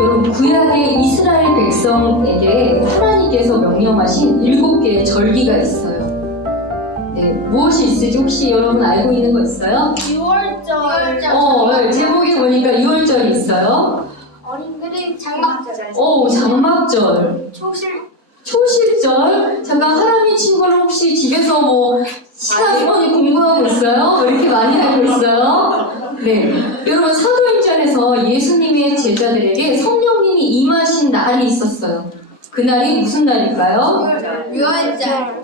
여러분, 구약의 이스라엘 백성에게 하나님께서 명령하신 7개의 절기가 있어요. 네, 무엇이 있을지 혹시 여러분 알고 있는 거 있어요? 6월절. 제목에 보니까 6월절이 있어요. 어린들의 장막절. 장막절. 초실절. 잠깐, 하나님 친구는 혹시 집에서 뭐 시간 많이 공부하고 있어요? 왜 이렇게 많이 알고 있어요? 네, 여러분, 사도행전에서 예수님의 제자들에게 성령님이 임하신 날이 있었어요. 그날이 무슨 날일까요? 6월절.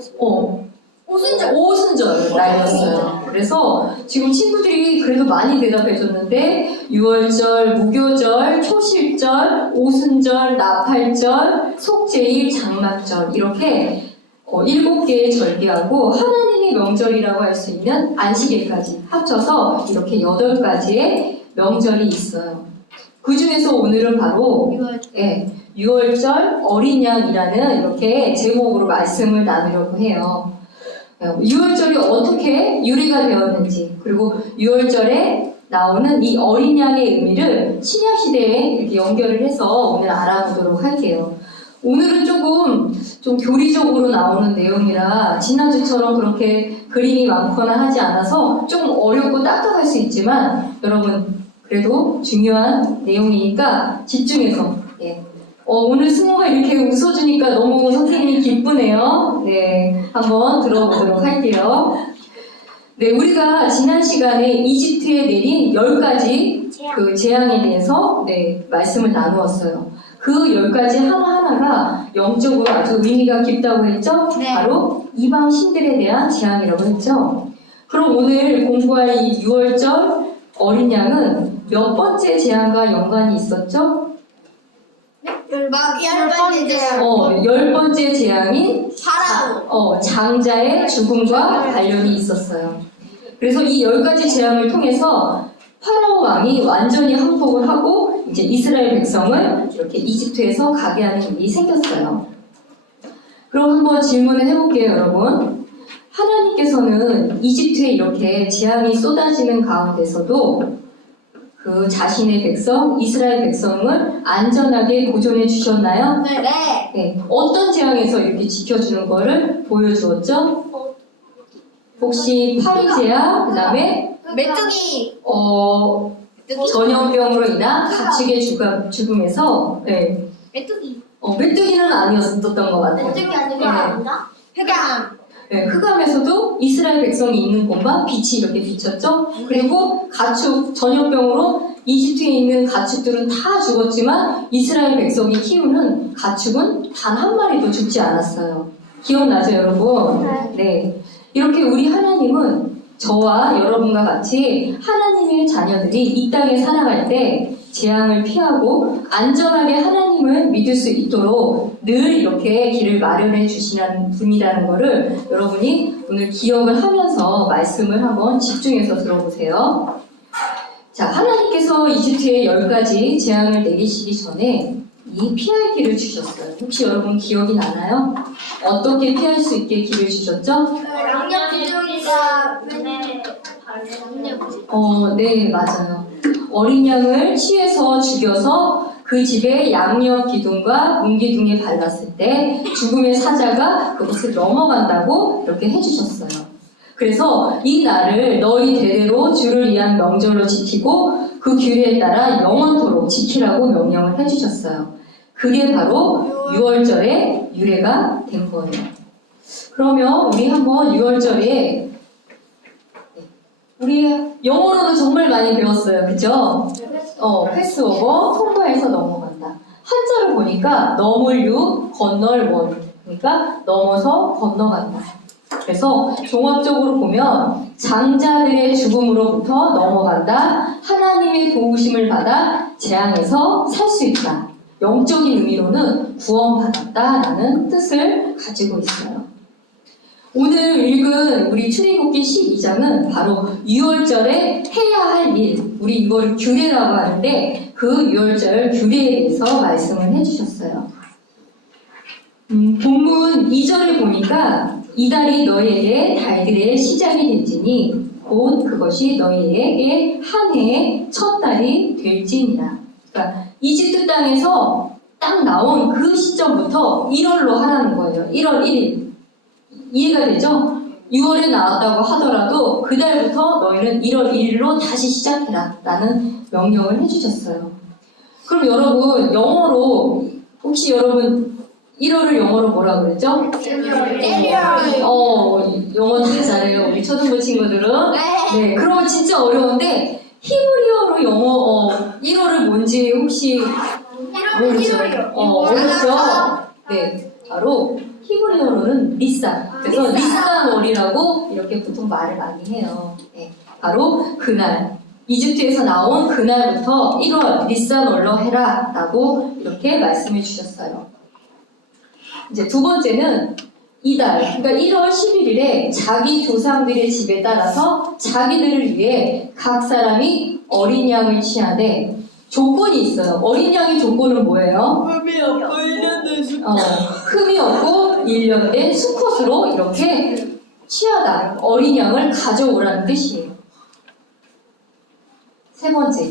오순절 날이었어요. 그래서 지금 친구들이 그래도 많이 대답해줬는데 6월절, 무교절, 초실절, 오순절, 나팔절, 속죄일, 장막절 이렇게 7개의 절기하고 하나님의 명절이라고 할 수 있는 안식일까지 합쳐서 이렇게 8가지의 명절이 있어요. 그 중에서 오늘은 바로 6월절 어린 양이라는 이렇게 제목으로 말씀을 나누려고 해요. 6월절이 어떻게 유래가 되었는지, 그리고 6월절에 나오는 이 어린 양의 의미를 신약시대에 이렇게 연결을 해서 오늘 알아보도록 할게요. 오늘은 좀 교리적으로 나오는 내용이라 지난주처럼 그렇게 그림이 많거나 하지 않아서 좀 어렵고 딱딱할 수 있지만 여러분, 그래도 중요한 내용이니까 집중해서 오늘 승우가 이렇게 웃어주니까 너무 선생님이 기쁘네요. 네, 한번 들어보도록 할게요. 네, 우리가 지난 시간에 이집트에 내린 10가지 그 재앙에 대해서 말씀을 나누었어요. 그 10가지 하나하나가 영적으로 아주 의미가 깊다고 했죠? 네. 바로 이방 신들에 대한 재앙이라고 했죠. 그럼 오늘 공부할 이 6월절 어린 양은 몇 번째 재앙과 연관이 있었죠? 10번째 재앙인 파라오. 장자의 죽음과 관련이 있었어요. 그래서 이 10가지 재앙을 통해서 파라오 왕이 완전히 항복을 하고 이제 이스라엘 백성을 이렇게 이집트에서 가게 하는 일이 생겼어요. 그럼 한번 질문을 해볼게요, 여러분. 하나님께서는 이집트에 이렇게 재앙이 쏟아지는 가운데서도 그 자신의 백성, 이스라엘 백성을 안전하게 보존해 주셨나요? 네. 어떤 재앙에서 이렇게 지켜주는 거를 보여주었죠? 혹시 파리제아, 그 다음에 메뚜기. 전염병으로 인한 가축의 죽음에서 메뚜기. 메뚜기는 아니었던 것 같아요. 메뚜기 아닌가? 흑암. 흑암에서도 이스라엘 백성이 있는 곳만 빛이 이렇게 비쳤죠. 그리고 가축, 전염병으로 이집트에 있는 가축들은 다 죽었지만 이스라엘 백성이 키우는 가축은 단 한 마리도 죽지 않았어요. 기억나죠, 여러분? 네. 이렇게 우리 하나님은 저와 여러분과 같이 하나님의 자녀들이 이 땅에 살아갈 때 재앙을 피하고 안전하게 하나님을 믿을 수 있도록 늘 이렇게 길을 마련해 주시는 분이라는 것을 여러분이 오늘 기억을 하면서 말씀을 한번 집중해서 들어보세요. 자, 하나님께서 이집트에 10가지 재앙을 내리시기 전에 이 피할 길을 주셨어요. 혹시 여러분 기억이 나나요? 어떻게 피할 수 있게 길을 주셨죠? 양념기둥이가 네, 맞아요. 어린 양을 취해서 죽여서 그 집에 양념 기둥과 문기둥에 발랐을 때 죽음의 사자가 그것을 넘어간다고 이렇게 해주셨어요. 그래서 이 날을 너희 대대로 주를 위한 명절로 지키고 그 규례에 따라 영원토록 지키라고 명령을 해주셨어요. 그게 바로 6월절의 유래가 된 거예요. 그러면 우리 한번 6월절에 우리 영어로도 정말 많이 배웠어요. 그죠? 패스오버, 통과해서 넘어간다. 한자를 보니까 넘을 유, 건널 원. 그러니까 넘어서 건너간다. 그래서 종합적으로 보면 장자들의 죽음으로부터 넘어간다. 하나님의 도우심을 받아 재앙에서 살 수 있다. 영적인 의미로는 구원받았다라는 뜻을 가지고 있어요. 오늘 읽은 우리 출애굽기 12장은 바로 6월절에 해야 할 일, 우리 이거를 규례라고 하는데 그 6월절 규례에 대해서 말씀을 해주셨어요. 본문 2절에 보니까 이달이 너희에게 달들의 시작이 될지니 곧 그것이 너희에게 한 해의 첫 달이 될지니라. 그러니까 이집트 땅에서 딱 나온 그 시점부터 1월로 하라는 거예요. 1월 1일. 이해가 되죠? 6월에 나왔다고 하더라도 그달부터 너희는 1월 1일로 다시 시작해라 라는 명령을 해주셨어요. 그럼 여러분 영어로 혹시 여러분 1월을 영어로 뭐라 그랬죠? 영어 되게 잘해요. 우리 초등부 친구들은. 네, 그러면 진짜 어려운데 히브리어로 영어 1월을 뭔지 혹시 모르시나요? 어렵죠? 네, 바로 히브리어로는 리산. 그래서 리산월이라고 이렇게 보통 말을 많이 해요. 네, 바로 그날. 이집트에서 나온 그날부터 1월 리산월로 해라 라고 이렇게 말씀해 주셨어요. 이제 두 번째는 이달, 그러니까 1월 11일에 자기 조상들의 집에 따라서 자기들을 위해 각 사람이 어린 양을 취하되 조건이 있어요. 어린 양의 조건은 뭐예요? 흠이 없고 1년 된 수. 흠이 없고 1년 된 수컷으로 이렇게 취하다. 어린 양을 가져오라는 뜻이에요. 세 번째,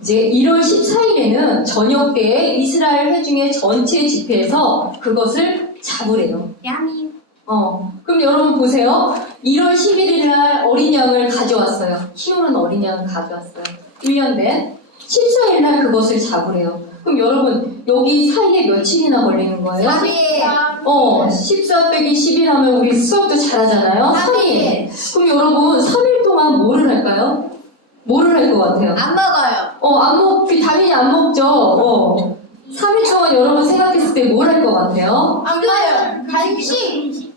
이제 1월 14일에는 저녁 때에 이스라엘 회중의 전체 집회에서 그것을 잡으래요. 그럼 여러분 보세요. 1월 11일 날 어린 양을 가져왔어요. 키우는 어린 양을 가져왔어요. 1년 된. 14일 날 그것을 잡으래요. 그럼 여러분 여기 사이에 며칠이나 걸리는 거예요? 14 빼기 10일 하면 우리 수업도 잘하잖아요. 3일. 그럼 여러분 3일 동안 뭐를 할까요? 뭐를 할 것 같아요? 안 먹어요. 당연히 안 먹죠. 3일 동안 여러분 생각했을 때 뭘 할 것 같아요? 안 가요. 간식.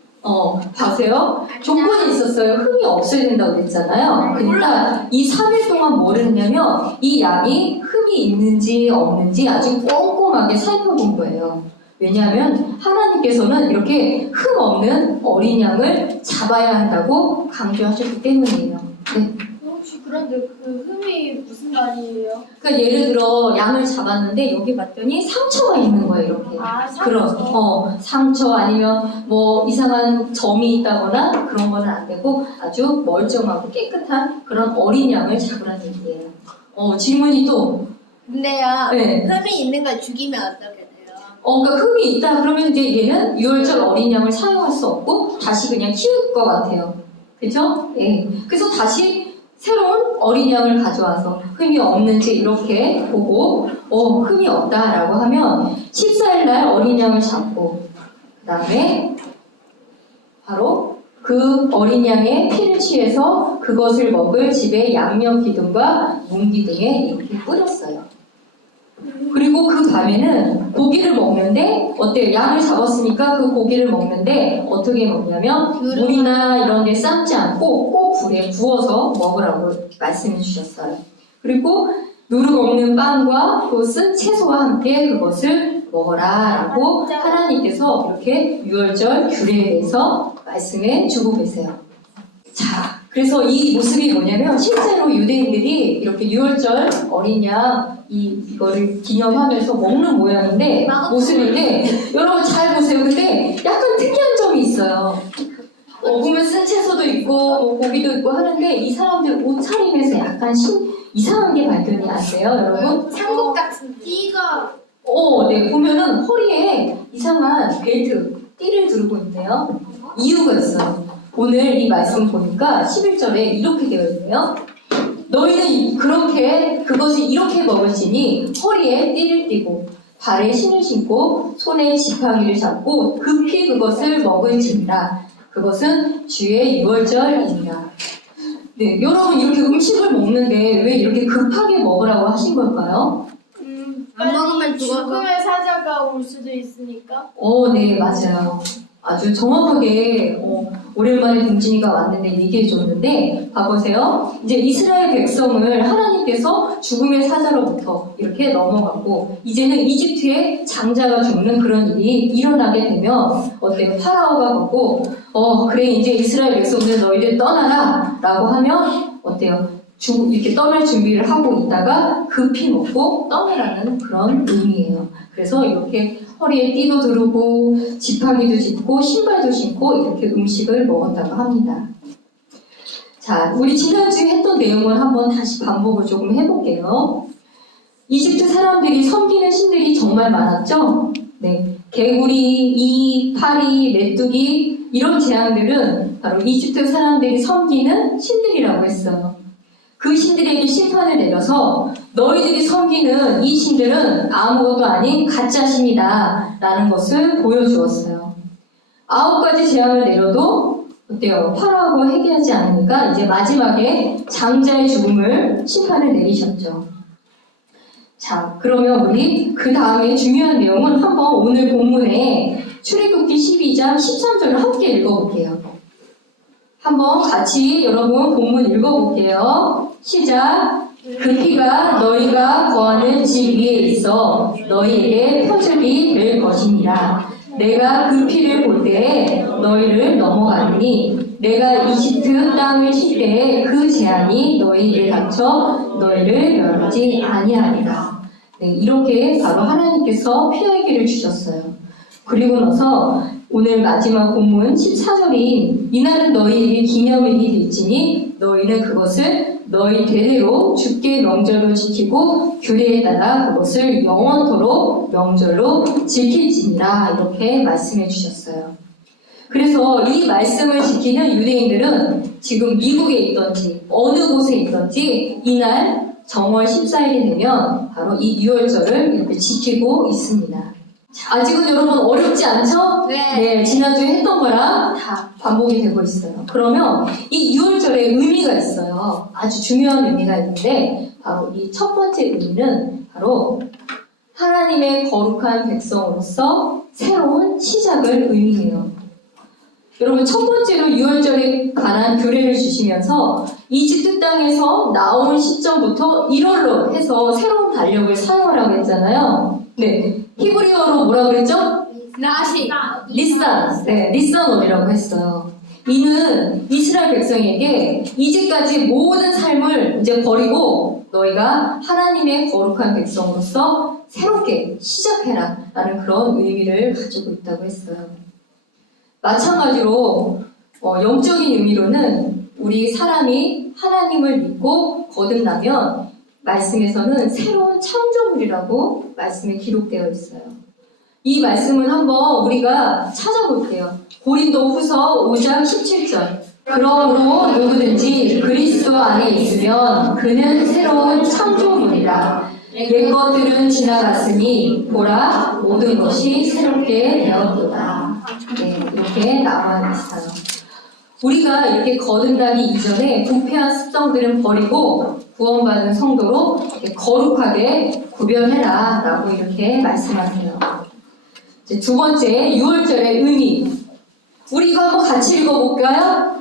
봐세요. 조건이 있었어요. 흠이 없어야 된다고 그랬잖아요. 그러니까 이 3일 동안 뭐를 했냐면 이 양이 흠이 있는지 없는지 아주 꼼꼼하게 살펴본 거예요. 왜냐하면 하나님께서는 이렇게 흠 없는 어린 양을 잡아야 한다고 강조하셨기 때문이에요. 네. 혹시 그런데 그 흠이 무슨 말이에요? 그러니까 예를 들어 양을 잡았는데 여기 봤더니 상처가 있는 거예요. 이렇게. 그런 상처 아니면 뭐 이상한 점이 있다거나 그런 거는 안 되고 아주 멀쩡하고 깨끗한 그런 어린 양을 잡으라는 얘기예요. 질문이 또. 근데요. 네. 흠이 있는 걸 죽이면 어떻게 돼요? 그러니까 흠이 있다 그러면 이제 얘는 6월절 어린 양을 사용할 수 없고 다시 그냥 키울 것 같아요. 그죠? 예. 그래서 다시 새로운 어린 양을 가져와서 흠이 없는지 이렇게 보고 흠이 없다라고 하면 14일 날 어린 양을 잡고 그 다음에 바로 그 어린 양의 피를 취해서 그것을 먹을 집의 양념 기둥과 뭉기둥에 이렇게 뿌렸어요. 그리고 그 밤에는 고기를 먹는데 어때요? 양을 잡았으니까 그 고기를 먹는데 어떻게 먹냐면 물이나 이런 데 삶지 않고 꼭 불에 구워서 먹으라고 말씀해 주셨어요. 그리고 누룩 없는 빵과 또 쓴 채소와 함께 그것을 먹어라 라고 하나님께서 이렇게 유월절 규례에 대해서 말씀해 주고 계세요. 자, 그래서 이 모습이 뭐냐면 실제로 유대인들이 이렇게 유월절 어린 양 이거를 기념하면서 먹는 모양인데 모습인데 여러분 잘 보세요. 근데 약간 특이한 점이 있어요. 보면 쓴 채소도 있고 뭐 고기도 있고 하는데 이 사람들 옷차림에서 약간 이상한 게 발견이 안 돼요, 여러분? 상국 같은 띠가 네, 보면은 허리에 이상한 벨트, 띠를 두르고 있네요. 이유가 있어요. 오늘 이 말씀 보니까 11절에 이렇게 되어 있네요. 너희는 그것을 이렇게 먹을지니 허리에 띠를 띠고 발에 신을 신고 손에 지팡이를 잡고 급히 그것을 먹을지니라. 그것은 주의 유월절이니라. 네, 여러분 이렇게 음식을 먹는데 왜 이렇게 급하게 먹으라고 하신 걸까요? 안 먹으면 죽음의 사자가 올 수도 있으니까. 네, 맞아요. 아주 정확하게 오랜만에 동진이가 왔는데 얘기해 줬는데 봐보세요. 이제 이스라엘 백성을 하나님께서 죽음의 사자로부터 이렇게 넘어가고 이제는 이집트에 장자가 죽는 그런 일이 일어나게 되면 어때요? 파라오가 보고 그래 이제 이스라엘 백성들 너희들 떠나라 라고 하면 어때요? 이렇게 떠날 준비를 하고 있다가 급히 먹고 떠나라는 그런 의미예요. 그래서 이렇게 허리에 띠도 두르고 지팡이도 짚고 신발도 신고 이렇게 음식을 먹었다고 합니다. 자, 우리 지난주에 했던 내용을 한번 다시 반복을 조금 해볼게요. 이집트 사람들이 섬기는 신들이 정말 많았죠? 네. 개구리, 이, 파리, 메뚜기 이런 재앙들은 바로 이집트 사람들이 섬기는 신들이라고 했어요. 그 신들에게 심판을 내려서 너희들이 섬기는 이 신들은 아무것도 아닌 가짜 신이다 라는 것을 보여주었어요. 9가지 재앙을 내려도 어때요? 파라오가 회개하지 않으니까 이제 마지막에 장자의 죽음을 심판을 내리셨죠. 자, 그러면 우리 그 다음에 중요한 내용은 한번 오늘 본문에 출애굽기 12장 13절을 함께 읽어볼게요. 한번 같이 여러분 본문 읽어볼게요. 시작. 그 피가 너희가 거하는 집 위에 있어 너희에게 표적이 될 것이니라. 내가 그 피를 볼 때에 너희를 넘어가리니 내가 이집트 땅을 칠 때에 그 재앙이 너희에게 닥쳐 너희를 멸하지 아니하리라. 네, 이렇게 바로 하나님께서 피할 길을 주셨어요. 그리고 나서 오늘 마지막 본문 14절인 이날은 너희에게 기념일이 될지니 너희는 그것을 너희 대대로 주께 명절로 지키고 규례에 따라 그것을 영원토록 명절로 지킬지니라 이렇게 말씀해 주셨어요. 그래서 이 말씀을 지키는 유대인들은 지금 미국에 있던지 어느 곳에 있던지 이날 정월 14일이 되면 바로 이 유월절을 이렇게 지키고 있습니다. 자, 아직은 여러분 어렵지 않죠? 네, 지난주에 했던 거랑 다 반복이 되고 있어요. 그러면 이 유월절에 의미가 있어요. 아주 중요한 의미가 있는데 바로 이 첫 번째 의미는 바로 하나님의 거룩한 백성으로서 새로운 시작을 의미해요. 여러분 첫 번째로 유월절에 관한 규례를 주시면서 이집트 땅에서 나온 시점부터 1월로 해서 새로운 달력을 사용하라고 했잖아요. 네, 히브리어로 뭐라고 그랬죠? 니산. 네, 니산월이라고 했어요. 이는 이스라엘 백성에게 이제까지 모든 삶을 이제 버리고 너희가 하나님의 거룩한 백성으로서 새롭게 시작해라 라는 그런 의미를 가지고 있다고 했어요. 마찬가지로 영적인 의미로는 우리 사람이 하나님을 믿고 거듭나면 말씀에서는 새로운 창조물이라고 말씀에 기록되어 있어요. 이 말씀은 한번 우리가 찾아볼게요. 고린도 후서 5장 17절. 그러므로 누구든지 그리스도 안에 있으면 그는 새로운 창조물이라. 옛 것들은 지나갔으니 보라 모든 것이 새롭게 되었도다. 네, 이렇게 나와 있어요. 우리가 이렇게 거듭나기 이전에 부패한 습성들은 버리고 구원받은 성도로 이렇게 거룩하게 구별해라 라고 이렇게 말씀하세요. 이제 두 번째, 유월절의 의미. 우리 이거 한번 같이 읽어볼까요?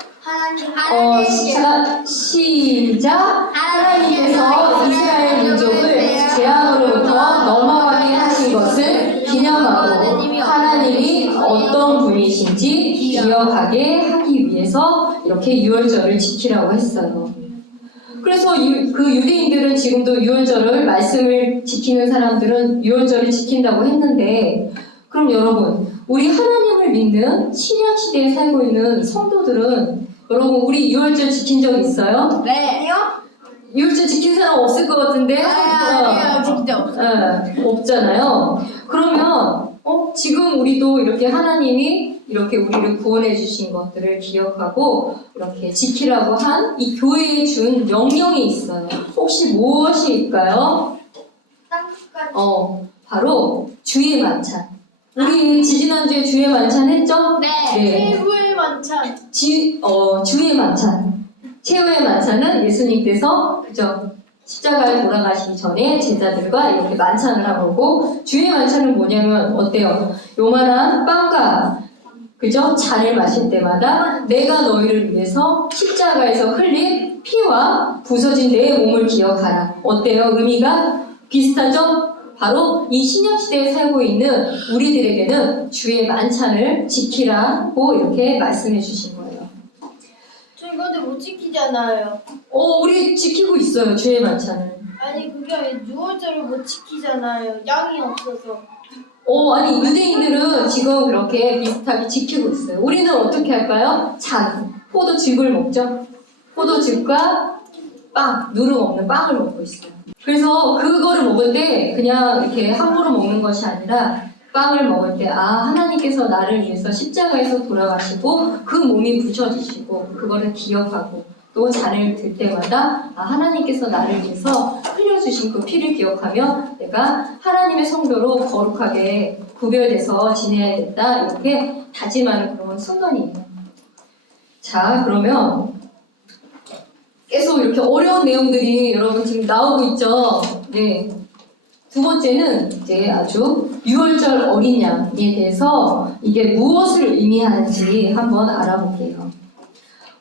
시작. 하나님께서 이스라엘 민족을 재앙으로부터 넘어가게 하신 것을 기념하고 하나님이 어떤 분이신지 기억하게 하기 위해서 이렇게 유월절을 지키라고 했어요. 그래서 그 유대인들은 지금도 유월절을 말씀을 지키는 사람들은 유월절을 지킨다고 했는데 그럼 여러분 우리 하나님을 믿는 신약시대에 살고 있는 성도들은 여러분 우리 유월절 지킨 적 있어요? 네. 유월절 지킨 사람 없을 것 같은데? 아니요, 직접. 네, 없잖아요. 그러면 지금 우리도 이렇게 하나님이 이렇게 우리를 구원해 주신 것들을 기억하고 이렇게 지키라고 한 이 교회에 준 명령이 있어요. 혹시 무엇일까요? 바로 주의 만찬. 우리 지지난주에 주의 만찬 했죠? 네. 최후의 만찬. 주의 만찬. 최후의 만찬은 예수님께서 그죠? 십자가에 돌아가시기 전에 제자들과 이렇게 만찬을 하고 주의 만찬은 뭐냐면 어때요? 요만한 빵과 그죠? 잔을 마실 때마다 내가 너희를 위해서 십자가에서 흘린 피와 부서진 내 몸을 기억하라. 어때요? 의미가 비슷하죠? 바로 이 신약시대에 살고 있는 우리들에게는 주의 만찬을 지키라고 이렇게 말씀해 주신 거예요. 저 이건데 못 지키잖아요. 우리 지키고 있어요. 주의 만찬을. 아니 그게 아니라 유월절을 못 지키잖아요. 양이 없어서. 아니 유대인들은 지금 그렇게 비슷하게 지키고 있어요. 우리는 어떻게 할까요? 포도즙을 먹죠. 포도즙과 빵, 누름 없는 빵을 먹고 있어요. 그래서 그거를 먹을 때 그냥 이렇게 함부로 먹는 것이 아니라 빵을 먹을 때 하나님께서 나를 위해서 십자가에서 돌아가시고 그 몸이 부셔지시고 그거를 기억하고 또 잔을 들 때마다 하나님께서 나를 위해서 흘려주신 그 피를 기억하며 내가 하나님의 성도로 거룩하게 구별돼서 지내야겠다 이렇게 다짐하는 그런 순간이에요. 자, 그러면 계속 이렇게 어려운 내용들이 여러분 지금 나오고 있죠. 네. 두 번째는 이제 아주 유월절 어린 양에 대해서 이게 무엇을 의미하는지 한번 알아볼게요.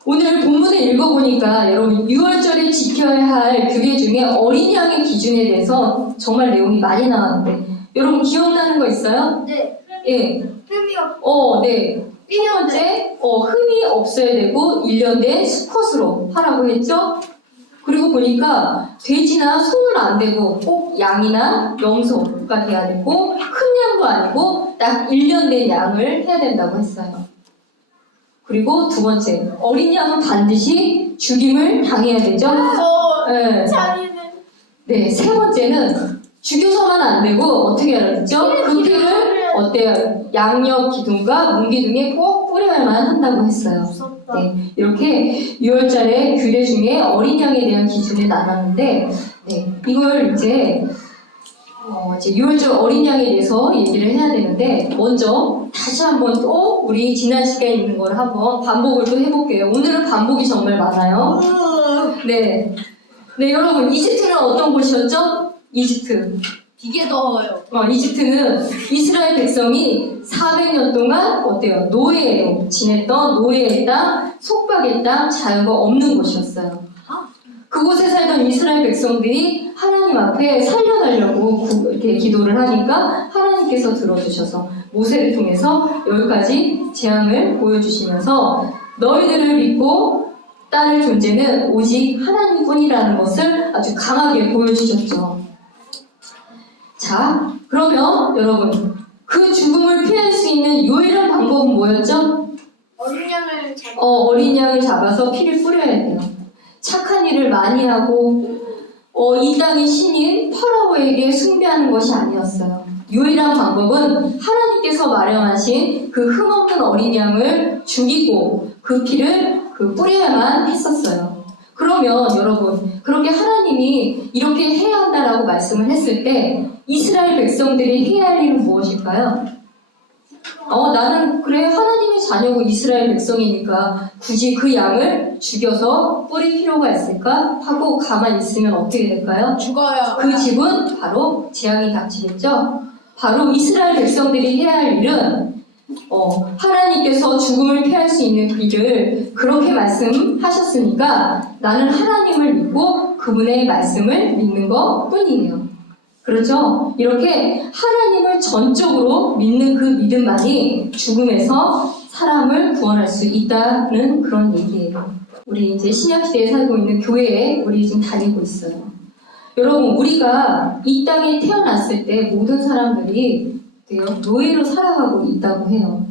오늘 본문을 읽어보니까 여러분 유월절에 지켜야 할 규례 중에 어린 양의 기준에 대해서 정말 내용이 많이 나왔는데 여러분 기억나는 거 있어요? 네. 예. 흠이 없. 네. 첫 번째, 흠이 없어야 되고 1년 된 수컷으로 하라고 했죠? 그리고 보니까 돼지나 소는 안 되고 꼭 양이나 염소가 돼야 되고 큰 양도 아니고 딱 1년 된 양을 해야 된다고 했어요. 그리고 두 번째, 어린 양은 반드시 죽임을 당해야 되죠? 네. 잔인해. 네, 세 번째는 죽여서만 안 되고 어떻게 해야 되죠? 그 피를 어때요? 양옆 기둥과 문 기둥에 꼭 뿌려야만 한다고 했어요. 무섭다. 네, 이렇게 6월절의 규례 중에 어린 양에 대한 기준을 나눴는데, 네, 이걸 이제 6월절 어린 양에 대해서 얘기를 해야 되는데, 먼저 다시 한번 또 우리 지난 시간에 있는 걸 한번 반복을 또 해볼게요. 오늘은 반복이 정말 많아요. 네, 네, 여러분 이집트는 어떤 곳이었죠? 이집트. 되게 더워요. 이집트는 이스라엘 백성이 400년 동안 어때요? 노예로 지냈던 노예의 땅, 속박의 땅, 자유가 없는 곳이었어요. 그곳에 살던 이스라엘 백성들이 하나님 앞에 살려달라고 이렇게 기도를 하니까 하나님께서 들어주셔서 모세를 통해서 10가지 재앙을 보여주시면서 너희들을 믿고 따를 존재는 오직 하나님뿐이라는 것을 아주 강하게 보여주셨죠. 자, 그러면 여러분 그 죽음을 피할 수 있는 유일한 방법은 뭐였죠? 어린 양을 잡. 어린 양을 잡아서 피를 뿌려야 돼요. 착한 일을 많이 하고 이 땅의 신인 파라오에게 숭배하는 것이 아니었어요. 유일한 방법은 하나님께서 마련하신 그 흠없는 어린 양을 죽이고 그 피를 뿌려야만 했었어요. 그러면 여러분 그렇게 하나님이 이렇게 해야 한다라고 말씀을 했을 때 이스라엘 백성들이 해야 할 일은 무엇일까요? 나는 그래 하나님의 자녀고 이스라엘 백성이니까 굳이 그 양을 죽여서 뿌릴 필요가 있을까? 하고 가만히 있으면 어떻게 될까요? 죽어요. 그 집은 바로 재앙이 닥치겠죠? 바로 이스라엘 백성들이 해야 할 일은 하나님께서 죽음을 피할 수 있는 길을 그렇게 말씀하셨으니까 나는 하나님을 믿고 그분의 말씀을 믿는 것 뿐이에요. 그렇죠? 이렇게 하나님을 전적으로 믿는 그 믿음만이 죽음에서 사람을 구원할 수 있다는 그런 얘기예요. 우리 이제 신약시대에 살고 있는 교회에 우리 지금 다니고 있어요. 여러분, 우리가 이 땅에 태어났을 때 모든 사람들이 노예로 살아가고 있다고 해요.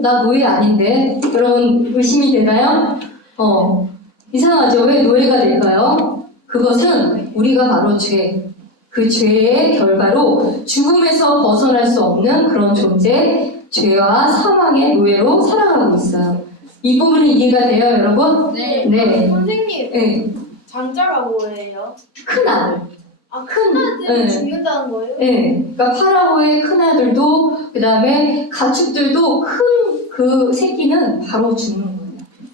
나 노예 아닌데? 그런 의심이 되나요? 이상하죠? 왜 노예가 될까요? 그것은 우리가 바로 그 죄의 결과로 죽음에서 벗어날 수 없는 그런 존재, 죄와 사망의 노예로 살아가고 있어요. 이 부분은 이해가 돼요, 여러분? 네. 네. 선생님, 네. 장자가 뭐예요? 큰 아들. 큰 아들이 네. 죽는다는 거예요? 네. 그러니까 파라오의 큰 아들도, 그 다음에 가축들도 큰 그 새끼는 바로 죽는 거예요.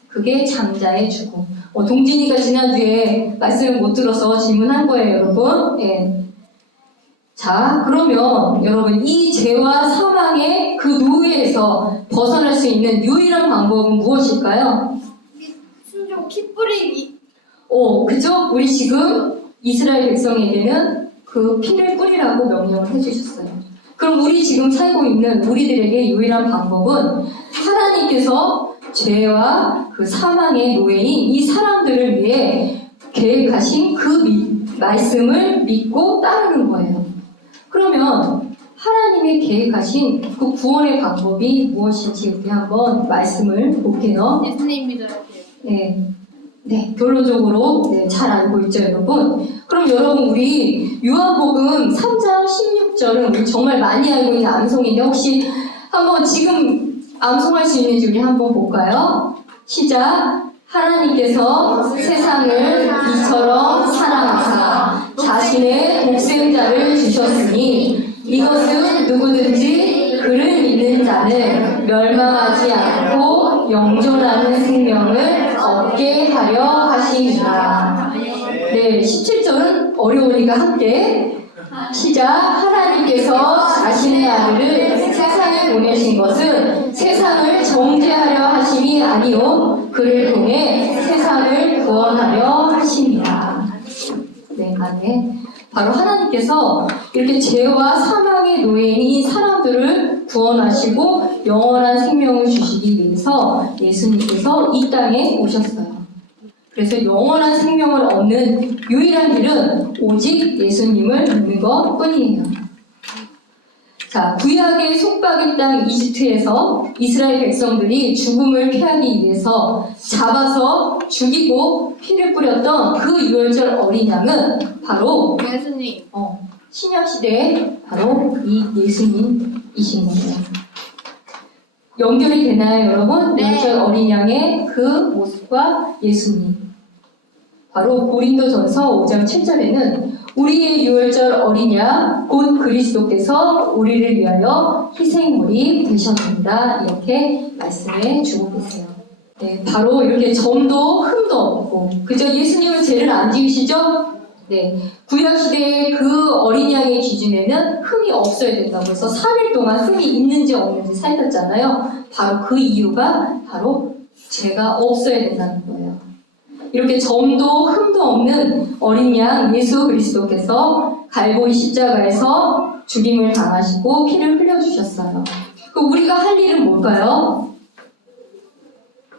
그게 장자의 죽음. 동진이가 지난주에 말씀을 못 들어서 질문한 거예요, 여러분. 네. 자, 그러면 여러분 이 죄와 사망의 그 노예에서 벗어날 수 있는 유일한 방법은 무엇일까요? 순종 피 뿌리기. 그죠? 우리 지금 이스라엘 백성에게는 그 피를 뿌리라고 명령을 해주셨어요. 그럼 우리 지금 살고 있는 우리들에게 유일한 방법은 하나님께서 죄와 그 사망의 노예인 이 사람들을 위해 계획하신 그 말씀을 믿고 따르는 거예요. 그러면 하나님의 계획하신 그 구원의 방법이 무엇인지 우리 한번 말씀을 볼게요. 예수님 믿어야 돼요. 네. 네, 결론적으로 잘 알고 있죠, 여러분. 그럼 여러분, 우리 요한복음 3장 16절은 우리 정말 많이 알고 있는 암송인데 혹시 한번 지금 암송할 수 있는지 우리 한번 볼까요? 시작. 하나님께서 세상을 이처럼 사랑하사 자신의 독생자를 주셨으니 이것은 누구든지 그를 믿는 자는 멸망하지 않고 영존하는 생명을 얻게 하려 하심이라. 네, 17절은 어려우니까 함께 시작. 하나님께서 자신의 아들을 세상에 보내신 것은 세상을 정죄하려 하심이 아니요 그를 통해 세상을 구원하려 하심이라. 네, 아멘. 바로 하나님께서 이렇게 죄와 사망의 노예인 사람들을 구원하시고 영원한 생명을 주시기 위해서 예수님께서 이 땅에 오셨어요. 그래서 영원한 생명을 얻는 유일한 길은 오직 예수님을 믿는 것 뿐이에요. 자, 구약의 속박의 땅 이집트에서 이스라엘 백성들이 죽음을 피하기 위해서 잡아서 죽이고 피를 뿌렸던 그 유월절 어린 양은 바로 예수님. 신약시대에 바로 이 예수님이신 거예요. 연결이 되나요, 여러분? 네. 유월절 어린 양의 그 모습과 예수님. 바로 고린도전서 5장 7절에는 우리의 유월절 어린 양 곧 그리스도께서 우리를 위하여 희생물이 되셨습니다. 이렇게 말씀해 주고 계세요. 네, 바로 이렇게 점도 흠도 없고 그저 예수님은 죄를 안 지으시죠? 네, 구약시대의 그 어린 양의 기준에는 흠이 없어야 된다고 해서 3일 동안 흠이 있는지 없는지 살폈잖아요. 바로 그 이유가 바로 죄가 없어야 된다는 거예요. 이렇게 점도 흠도 없는 어린 양 예수 그리스도께서 갈보리 십자가에서 죽임을 당하시고 피를 흘려주셨어요. 그럼 우리가 할 일은 뭘까요?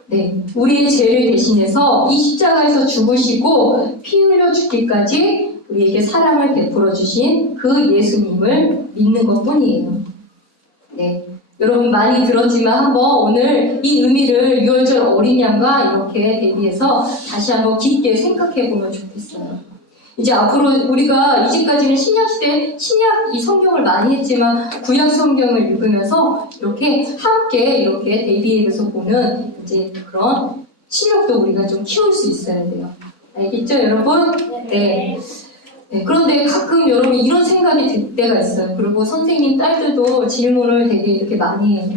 네, 우리의 죄를 대신해서 이 십자가에서 죽으시고 피 흘려 죽기까지 우리에게 사랑을 베풀어 주신 그 예수님을 믿는 것 뿐이에요. 네, 여러분 많이 들었지만 한번 오늘 이 의미를 유월절 어린 양과 이렇게 대비해서 다시 한번 깊게 생각해 보면 좋겠어요. 이제 앞으로 우리가 이제까지는 신약시대 신약 이 성경을 많이 했지만 구약 성경을 읽으면서 이렇게 함께 이렇게 대비해서 보는 이제 그런 실력도 우리가 좀 키울 수 있어야 돼요. 알겠죠, 여러분? 네. 네, 그런데 가끔 여러분 이런 생각이 들 때가 있어요. 그리고 선생님 딸들도 질문을 되게 이렇게 많이 해요.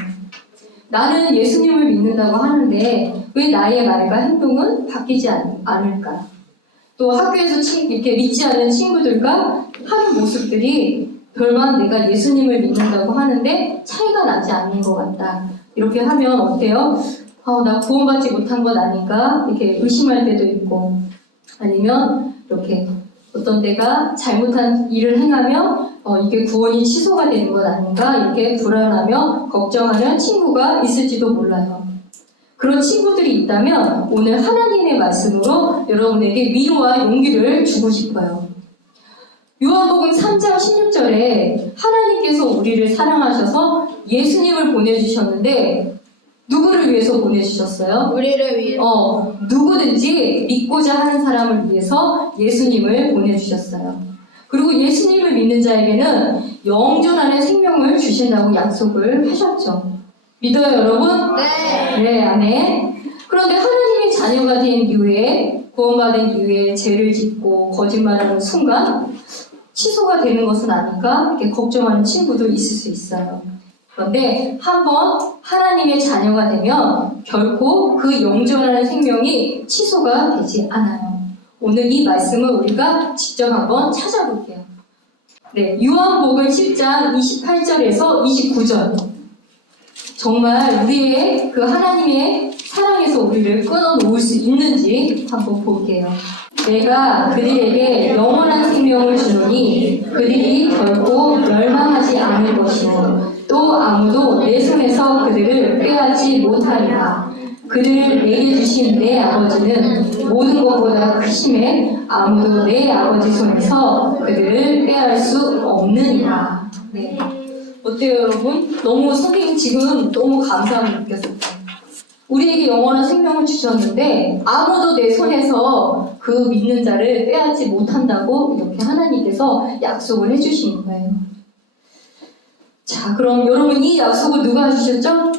나는 예수님을 믿는다고 하는데 왜 나의 말과 행동은 바뀌지 않을까? 또 학교에서 이렇게 믿지 않는 친구들과 하는 모습들이 별반 내가 예수님을 믿는다고 하는데 차이가 나지 않는 것 같다. 이렇게 하면 어때요? 나 구원받지 못한 건 아닌가? 이렇게 의심할 때도 있고 아니면 이렇게 어떤 때가 잘못한 일을 행하면 이게 구원이 취소가 되는 건 아닌가 이렇게 불안하며 걱정하는 친구가 있을지도 몰라요. 그런 친구들이 있다면 오늘 하나님의 말씀으로 여러분에게 위로와 용기를 주고 싶어요. 요한복음 3장 16절에 하나님께서 우리를 사랑하셔서 예수님을 보내주셨는데 누구를 위해서 보내주셨어요? 우리를 위해서. 누구든지 믿고자 하는 사람을 위해서 예수님을 보내주셨어요. 그리고 예수님을 믿는 자에게는 영존하는 생명을 주신다고 약속을 하셨죠. 믿어요, 여러분? 네. 네, 아멘. 그런데 하나님의 자녀가 된 이후에, 구원받은 이후에 죄를 짓고 거짓말하는 순간 취소가 되는 것은 아닐까? 이렇게 걱정하는 친구도 있을 수 있어요. 그런데 한번 하나님의 자녀가 되면 결코 그 영존하는 생명이 취소가 되지 않아요. 오늘 이 말씀을 우리가 직접 한번 찾아볼게요. 네, 요한복음 10장 28절에서 29절. 정말 우리의 그 하나님의 사랑에서 우리를 끊어놓을 수 있는지 한번 볼게요. 내가 그들에게 영원한 생명을 주노니 그들이 결코 멸망하지 않을 것이고 또 아무도 내 손에서 그들을 빼앗지 못하리라. 그들을 내게 주신 내 아버지는 모든 것보다 크심에 아무도 내 아버지 손에서 그들을 빼앗을 수 없느니라. 네. 어때요, 여러분? 너무 선생님 지금 너무 감사함을 느꼈어요. 우리에게 영원한 생명을 주셨는데 아무도 내 손에서 그 믿는 자를 빼앗지 못한다고 이렇게 하나님께서 약속을 해주신 거예요. 자, 그럼 여러분 이 약속을 누가 해주셨죠?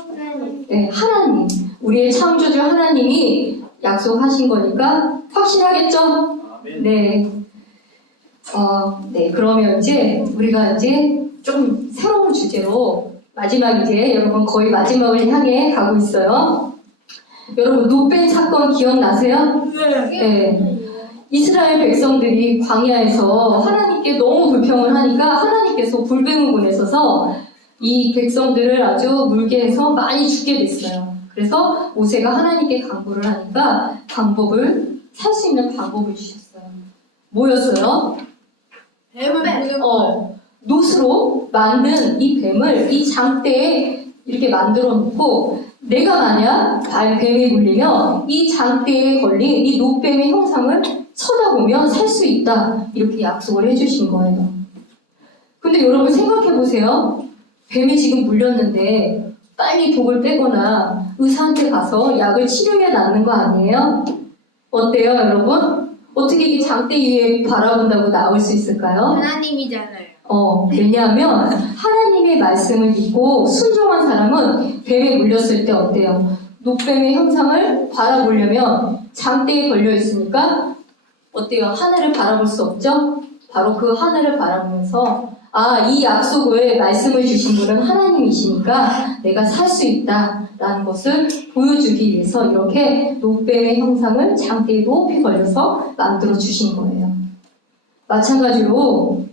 네, 하나님. 우리의 창조주 하나님이 약속하신 거니까 확실하겠죠? 네. 네, 그러면 이제 우리가 이제 좀 새로운 주제로 마지막 이제 여러분 거의 마지막을 향해 가고 있어요. 여러분 노벤 사건 기억나세요? 네. 이스라엘 백성들이 광야에서 하나님께 너무 불평을 하니까 하나님께서 불뱀을 보내셔서 이 백성들을 아주 물게 해서 많이 죽게 됐어요. 그래서 모세가 하나님께 간구를 하니까 살 수 있는 방법을 주셨어요. 뭐였어요? 놋으로 만든 이 뱀을 이 장대에 이렇게 만들어 놓고 내가 만약 뱀에 물리면 이 장대에 걸린 이 놋뱀의 형상을 쳐다보면 살 수 있다. 이렇게 약속을 해주신 거예요. 근데 여러분 생각해 보세요. 뱀에 지금 물렸는데 빨리 독을 빼거나 의사한테 가서 약을 치료해야 낫는 거 아니에요? 어때요, 여러분? 어떻게 이 장대 위에 바라본다고 나올 수 있을까요? 하나님이잖아요. 왜냐하면 하나님의 말씀을 믿고 순종한 사람은 뱀에 물렸을 때 어때요? 놋뱀의 형상을 바라보려면 장대에 걸려 있으니까 어때요? 하늘을 바라볼 수 없죠? 바로 그 하늘을 바라보면서 이 약속을 말씀을 주신 분은 하나님이시니까 내가 살 수 있다라는 것을 보여주기 위해서 이렇게 놋뱀의 형상을 장대에 높이 걸려서 만들어 주신 거예요. 마찬가지로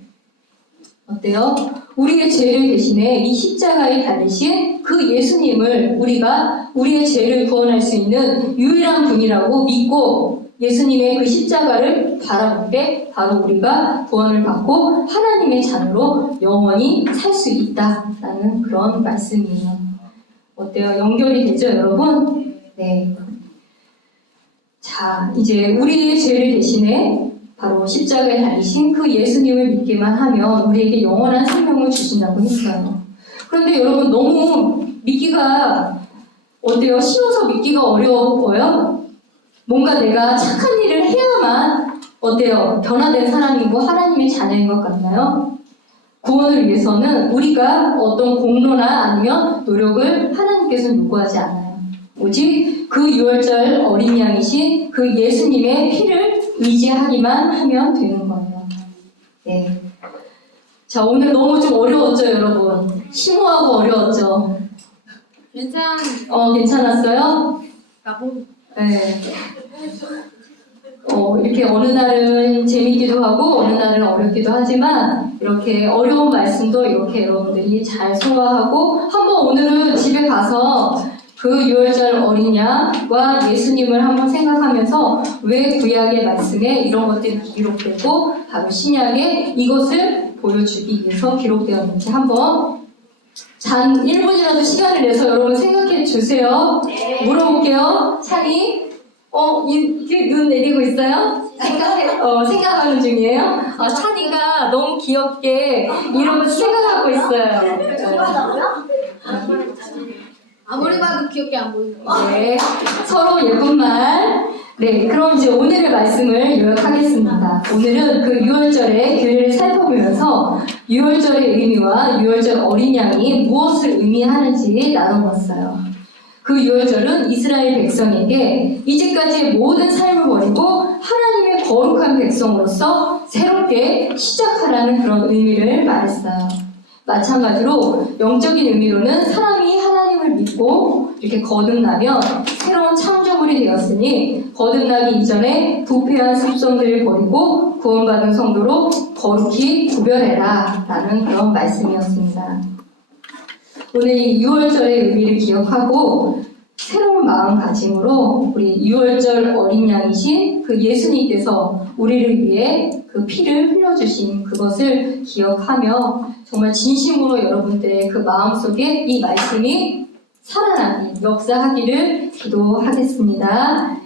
어때요? 우리의 죄를 대신해 이 십자가에 달리신 그 예수님을 우리가 우리의 죄를 구원할 수 있는 유일한 분이라고 믿고 예수님의 그 십자가를 바라볼 때 바로 우리가 구원을 받고 하나님의 자녀로 영원히 살 수 있다라는 그런 말씀이에요. 어때요? 연결이 되죠, 여러분? 네. 자, 이제 우리의 죄를 대신해 바로 십자가에 달리신 그 예수님을 믿기만 하면 우리에게 영원한 생명을 주신다고 했어요. 그런데 여러분 너무 믿기가 어때요? 쉬워서 믿기가 어려워요? 뭔가 내가 착한 일을 해야만 어때요? 변화된 사람이고 하나님의 자녀인 것 같나요? 구원을 위해서는 우리가 어떤 공로나 아니면 노력을 하나님께서 요구하지 않아요. 오직 그 유월절 어린 양이신 그 예수님의 피를 의지하기만 하면 되는 거예요. 네. 자, 오늘 너무 좀 어려웠죠, 여러분? 심오하고 어려웠죠? 괜찮았어요? 네. 이렇게 어느 날은 재밌기도 하고 어느 날은 어렵기도 하지만 이렇게 어려운 말씀도 이렇게 여러분들이 잘 소화하고 한번 오늘은 집에 가서 그 유월절 어린 양과 예수님을 한번 생각하면서 왜 구약의 말씀에 이런 것들이 기록되고 바로 신약에 이것을 보여주기 위해서 기록되었는지 한번 1분이라도 시간을 내서 여러분 생각해 주세요. 네. 물어볼게요. 찬이, 이게 눈 내리고 있어요? 생각하는 중이에요? 찬이가 너무 귀엽게 이러고 생각하고 있어요. 아무리 봐도 귀엽게 안 보이죠. 네, 서로 예쁜 말. 네, 그럼 이제 오늘의 말씀을 요약하겠습니다. 오늘은 그 유월절의 교리를 살펴보면서 유월절의 의미와 유월절 어린 양이 무엇을 의미하는지 나눠봤어요. 그 유월절은 이스라엘 백성에게 이제까지의 모든 삶을 버리고 하나님의 거룩한 백성으로서 새롭게 시작하라는 그런 의미를 말했어요. 마찬가지로 영적인 의미로는 사람이 하나님을 믿고 이렇게 거듭나면 새로운 창조물이 되었으니 거듭나기 이전에 부패한 습성들을 버리고 구원받은 성도로 거룩히 구별해라 라는 그런 말씀이었습니다. 오늘 이 유월절의 의미를 기억하고 새로운 마음가짐으로 우리 유월절 어린 양이신 그 예수님께서 우리를 위해 그 피를 흘려주신 그것을 기억하며 정말 진심으로 여러분들의 그 마음속에 이 말씀이 살아나기, 역사하기를 기도하겠습니다.